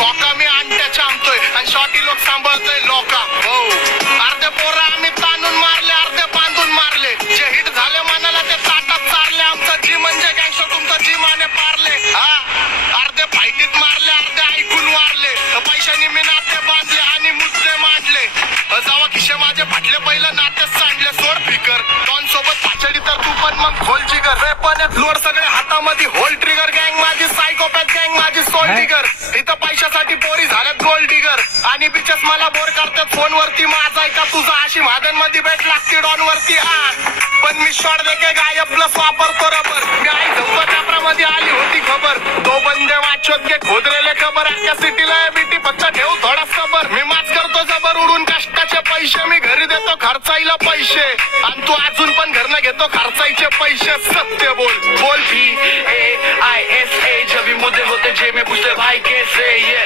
Coca मी अंड्याच्या आमतोय आणि शॉटी लोक सांभाळतोय लोका हो अर्धे पोरं आम्ही ताणून मारले अर्धे बांधून मारले जे हिट झाले मनाला ते ताटात चारले आमचा जी म्हणजे गँगस्टर तुमचा जी माने पारले हा अर्धे फाईटीत मारले अर्धे ऐकून वारले पैशाने मी नाते बांधले आणि मुद्दे मांडले जावा खिशे माझे फाटले पहिलं नातेच सांडले सोड फिकर डॉन सोबत पाचडी तर तू पण मग खोल जिगर रे पण लोड सगळे हातामध्ये होल ट्रिगर गँग माझी सायकोपॅथ गँग माझी सोल ट्रिगर इथं पैशासाठी पोरी झाल्यात गोल्ड डिगर आणि बिचेस मला बोर करतात फोनवरती माझा का तुझा अशी महादन मध्ये भेट लागते डॉन वरती हा पण मी शॉट देके गायब प्लस वापरतो रबर मी आई झोपा चापरामध्ये आली होती खबर दो बंदे वाचवत के खोदरेले खबर अख्या सिटीला बीटी फक्त ठेव थोडा सबर मी माच करतो जबर उडून कष्टाचे पैसे मी घरी देतो खर्चाईला पैसे आणि तू अजून पण घरनं घेतो खर्चाईचे पैसे सत्य बोल बोल PAISA जब भी मुद्दे होते जे में पूछते भाई कैसे ये